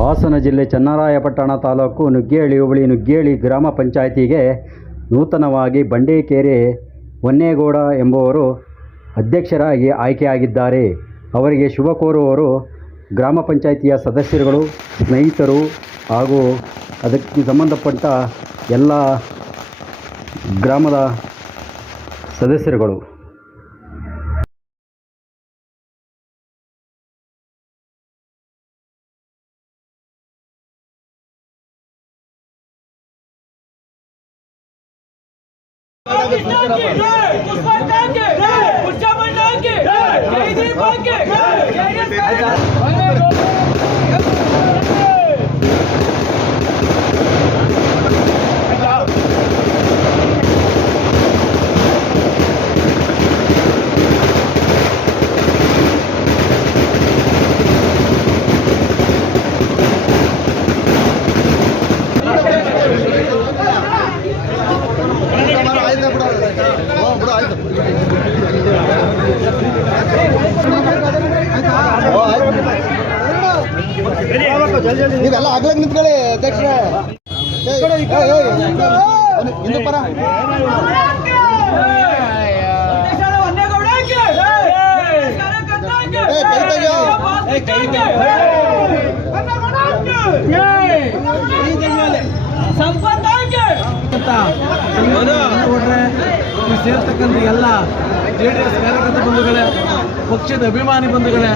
ಹಾಸನ ಜಿಲ್ಲೆ ಚನ್ನರಾಯಪಟ್ಟಣ ತಾಲೂಕು ನುಗ್ಗೇಳಿ ಹೋಬಳಿ ನುಗ್ಗೇಳಿ ಗ್ರಾಮ ಪಂಚಾಯಿತಿಗೆ ನೂತನವಾಗಿ ಬಂಡೇಕೆರೆ ಹೊನ್ನೇಗೌಡ ಎಂಬುವರು ಅಧ್ಯಕ್ಷರಾಗಿ ಆಯ್ಕೆಯಾಗಿದ್ದಾರೆ. ಅವರಿಗೆ ಶುಭ ಕೋರುವವರು ಗ್ರಾಮ ಪಂಚಾಯಿತಿಯ ಸದಸ್ಯರುಗಳು, ಸ್ನೇಹಿತರು ಹಾಗೂ ಅದಕ್ಕೆ ಸಂಬಂಧಪಟ್ಟ ಎಲ್ಲ ಗ್ರಾಮದ ಸದಸ್ಯರುಗಳು. के जय पुष्पा के जय पुष्पा के जय ನೀವೆಲ್ಲ ಆಗ್ಲಾಗ ನಿಂತ್ಕೊಳ್ಳಿ ಅಧ್ಯಕ್ಷರೇ. ಹಿಂದೂ ಪರ. ಏ, ಅಂತ ನೋಡ್ರೆ ಇಲ್ಲಿ ಸೇರ್ತಕ್ಕಂಥ ಎಲ್ಲ ಜೆ ಡಿ ಎಸ್ ಕಾರ್ಯಕರ್ತ ಬಂಧುಗಳೇ, ಪಕ್ಷದ ಅಭಿಮಾನಿ ಬಂಧುಗಳೇ,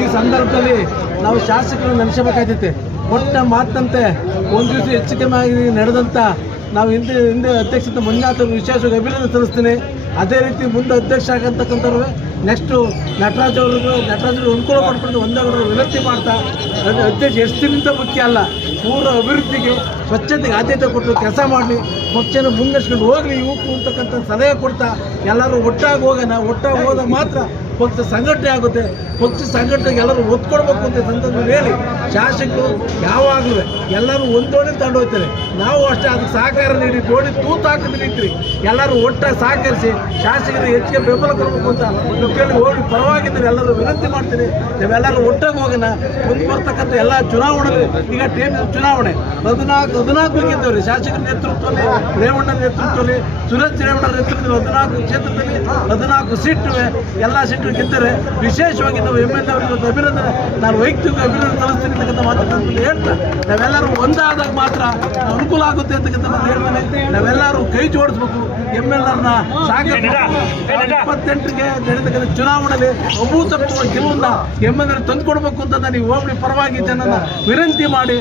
ಈ ಸಂದರ್ಭದಲ್ಲಿ ನಾವು ಶಾಸಕರನ್ನು ನೆನೆಸಬೇಕಾಗ್ತೈತೆ ಕೊಟ್ಟ ಮಾತಂತೆ ಒಂದು ದಿವಸ ಹೆಚ್ಚು ಕಮ್ಮಿ ಆಗಿ ನಡೆದಂಥ ನಾವು ಹಿಂದೆ ಹಿಂದೆ ಅಧ್ಯಕ್ಷತೆ ಮಂಜುನಾಥವ್ರಿಗೆ ವಿಶೇಷವಾಗಿ ಅಭಿನಂದನೆ ಸಲ್ಲಿಸ್ತೀನಿ. ಅದೇ ರೀತಿ ಮುಂದೆ ಅಧ್ಯಕ್ಷ ಆಗತಕ್ಕಂಥವ್ರು ನೆಕ್ಸ್ಟು ನಟರಾಜ್ ಅವ್ರಿಗೂ, ನಟರಾಜ್ ಅವ್ರಿಗೆ ಅನುಕೂಲ ಪಡ್ಕೊಂಡು ಒಂದೇ ವಿನಂತಿ ಮಾಡ್ತಾ ಅಧ್ಯಕ್ಷ ಎಷ್ಟು ದಿನದಿಂದ ಮುಖ್ಯ ಅಲ್ಲ, ಪೂರ್ವ ಅಭಿವೃದ್ಧಿಗೆ ಸ್ವಚ್ಛತೆಗೆ ಆದ್ಯತೆ ಕೊಟ್ಟು ಕೆಲಸ ಮಾಡಲಿ ಪಕ್ಷನ ಮುಂದರ್ಸ್ಕೊಂಡು ಹೋಗಲಿ ಯುವಕರು ಅಂತಕ್ಕಂಥ ಸಲಹೆ ಕೊಡ್ತಾ, ಎಲ್ಲರೂ ಒಟ್ಟಾಗಿ ಹೋಗೋಣ, ಒಟ್ಟಾಗಿ ಹೋದಾಗ ಮಾತ್ರ ಪಕ್ಷ ಸಂಘಟನೆ ಆಗುತ್ತೆ, ಪಕ್ಷ ಸಂಘಟನೆಗೆ ಎಲ್ಲರೂ ಒತ್ಕೊಡ್ಬೇಕು ಕೊಡಬೇಕು ಅಂತ ಸಂದರ್ಭದಲ್ಲಿ ಹೇಳಿ, ಶಾಸಕರು ಯಾವಾಗಲೂ ಎಲ್ಲರೂ ಒಂದೋಣಿ ತಗೊಂಡು ಹೋಗ್ತಾರೆ ನಾವು ಅಷ್ಟೇ ಅದಕ್ಕೆ ಸಹಕಾರ ನೀಡಿ ದೋಣಿ ತೂತು ಹಾಕಿದ್ರಿ ಎಲ್ಲರೂ ಒಟ್ಟಾಗಿ ಸಹಕರಿಸಿ, ಶಾಸಕರು ಹೆಚ್ಚಿಗೆ ಬೆಂಬಲ ಕೊಡಬೇಕು ಅಂತ ನಾವು ಹೋಗಿ ಪರವಾಗಿದ್ದರೆ ಎಲ್ಲರೂ ವಿನಂತಿ ಮಾಡ್ತೀನಿ. ನಾವೆಲ್ಲರೂ ಒಟ್ಟಾಗಿ ಹೋಗೋಣ. ಮುಂದೆ ಬರ್ತಕ್ಕಂಥ ಎಲ್ಲ ಚುನಾವಣೆ ಈಗ ಟೇಮ್ ಚುನಾವಣೆ, ಹದಿನಾಲ್ಕು ಹದಿನಾಲ್ಕು ಗೆದ್ದವ್ರಿ ಶಾಸಕರ ನೇತೃತ್ವದಲ್ಲಿ ರೇವಣ್ಣ ನೇತೃತ್ವದಲ್ಲಿ, ಸುರೇಶ್ ರೇವಣ್ಣ ನೇತೃತ್ವದಲ್ಲಿ ಹದಿನಾಲ್ಕು ಕ್ಷೇತ್ರದಲ್ಲಿ ಹದಿನಾಲ್ಕು ಸೀಟು ಎಲ್ಲ ಸೀಟು ಗೆದ್ದರೆ ವಿಶೇಷವಾಗಿ ನಾವು ಎಂ ಎಲ್ ಎ ಅವರಿಗೆ ಅಭಿನಂದನೆ. ನಾನು ವೈಯಕ್ತಿಕ ಅಭಿನಂದನೆ ಸಲ್ಲಿಸ್ತೀನಿ ಅಂತಕ್ಕಂಥ ಮಾತನ್ನು ಹೇಳ್ತಾ ನಾವೆಲ್ಲರೂ ಒಂದಾದಾಗ ಮಾತ್ರ ಅನುಕೂಲ ಆಗುತ್ತೆ ಅಂತಕ್ಕಂಥ ಹೇಳ್ತೇನೆ. ನಾವೆಲ್ಲರೂ ಕೈ ಜೋಡಿಸ್ಬೇಕು. ಎಂ ಎಲ್ ಆರ್ನ ಇಪ್ಪತ್ತೆಂಟಕ್ಕೆ ನಡೆದಕ್ಕಂಥ ಚುನಾವಣೆಯಲ್ಲಿ ಅಭೂತಪೂರ್ವ ಗೆಲುವನ್ನ ಎಂ ಎಲ್ ತಂದುಕೊಡ್ಬೇಕು ಅಂತ ನಾನು ಈ ಹೋಬಳಿ ಪರವಾಗಿ ಜನನ ವಿನಂತಿ ಮಾಡಿ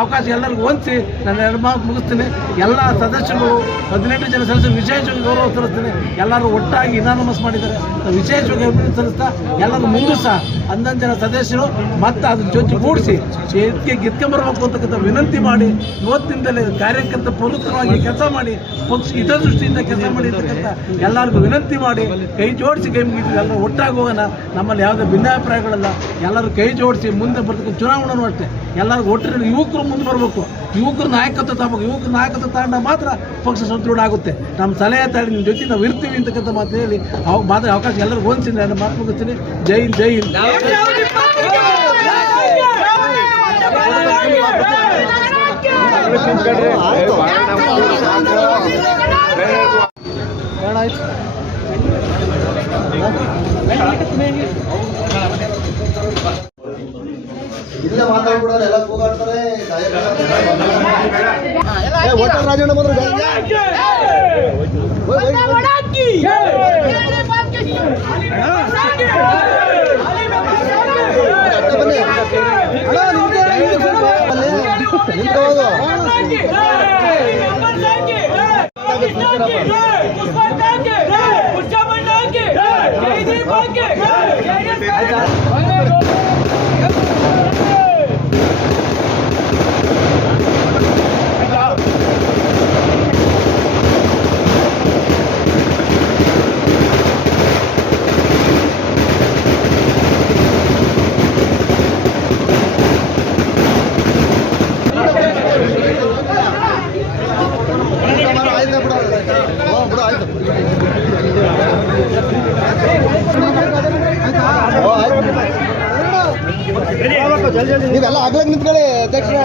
ಅವಕಾಶ ಎಲ್ಲರಿಗೂ ಹೊಂದಿಸಿ ನಾನು ಎರಡು ಮಾತು ಮುಗಿಸ್ತೀನಿ. ಎಲ್ಲ ಸದಸ್ಯರು ಹದಿನೆಂಟು ಜನ ಸದಸ್ಯರು ವಿಶೇಷವಾಗಿ ಗೌರವ ಸಲ್ಲಿಸ್ತೀನಿ. ಎಲ್ಲರೂ ಒಟ್ಟಾಗಿ ಇನಾನಮಸ್ ಮಾಡಿದ್ದಾರೆ. ವಿಶೇಷವಾಗಿ ಅಭಿನಂದನೆ ಸಲ್ಲಿಸ್ತಾ ಎಲ್ಲರೂ ಮುಂದೆ ಸಹ ಹನ್ನೊಂದು ಜನ ಸದಸ್ಯರು ಮತ್ತೆ ಅದ್ರ ಜೊತೆ ಇದಕ್ಕೆ ಗೆದ್ಕೊಂಬರ್ಬೇಕು ಅಂತಕ್ಕಂಥ ವಿನಂತಿ ಮಾಡಿ ಇವತ್ತಿಂದಲೇ ಕಾರ್ಯಕರ್ತ ಪ್ರವೃತ್ತವಾಗಿ ಕೆಲಸ ಮಾಡಿ ಪಕ್ಷ ಹಿತದೃಷ್ಟಿಯಿಂದ ಕೆಲಸ ಮಾಡಿ ಅಂತಕ್ಕಂಥ ಎಲ್ಲರಿಗೂ ವಿನಂತಿ ಮಾಡಿ ಕೈ ಜೋಡಿಸಿ ಕೈ ಮುಗಿದ್ವಿ ಎಲ್ಲರೂ ಒಟ್ಟಾಗಿ ಹೋಗೋಣ. ನಮ್ಮಲ್ಲಿ ಯಾವುದೇ ಭಿನ್ನಾಭಿಪ್ರಾಯಗಳಲ್ಲ. ಎಲ್ಲರೂ ಕೈ ಜೋಡಿಸಿ ಮುಂದೆ ಬರ್ತಕ್ಕಂಥ ಚುನಾವಣೆನೂ ಅಷ್ಟೇ. ಎಲ್ಲರಿಗೂ ಒಟ್ಟಿನಲ್ಲಿ ಯುವಕರು ಮುಂದೆ ಬರಬೇಕು. ಯುವಕರು ನಾಯಕತ್ವ ತಗೋಬೇಕು ಯುವಕರು ನಾಯಕತ್ವ ತಗೊಂಡ ಮಾತ್ರ ಪಕ್ಷ ಸದೃಢ ಆಗುತ್ತೆ. ನಮ್ಮ ಸಲಹೆ ತಾಳಿ ನಿಮ್ಮ ಜೊತೆ ನಾವು ಇರ್ತೀವಿ ಅಂತಕ್ಕಂಥ ಮಾತು ಹೇಳಿ ಅವಾಗ ಮಾತ್ರ ಅವಕಾಶ ಎಲ್ಲರಿಗೂ ಹೊಂದಿಸಿ ನಾನು ಮಾತು ಮುಗಿಸ್ತೀನಿ. ಜೈ ಹಿಂದ್ ಜೈ ಹಿಂದ್. ಇಲ್ಲ ಆಯ್ತು ಇಲ್ಲೇ ಎಲ್ಲ ಕೂಗಾಡ್ತಾರೆ. Voter Rajendra Modi Hey! ನೀವೆಲ್ಲ ಆಗ್ಲಾಗ ನಿಂತ್ಕೊಳ್ಳಿ ಅಧ್ಯಕ್ಷರೇ.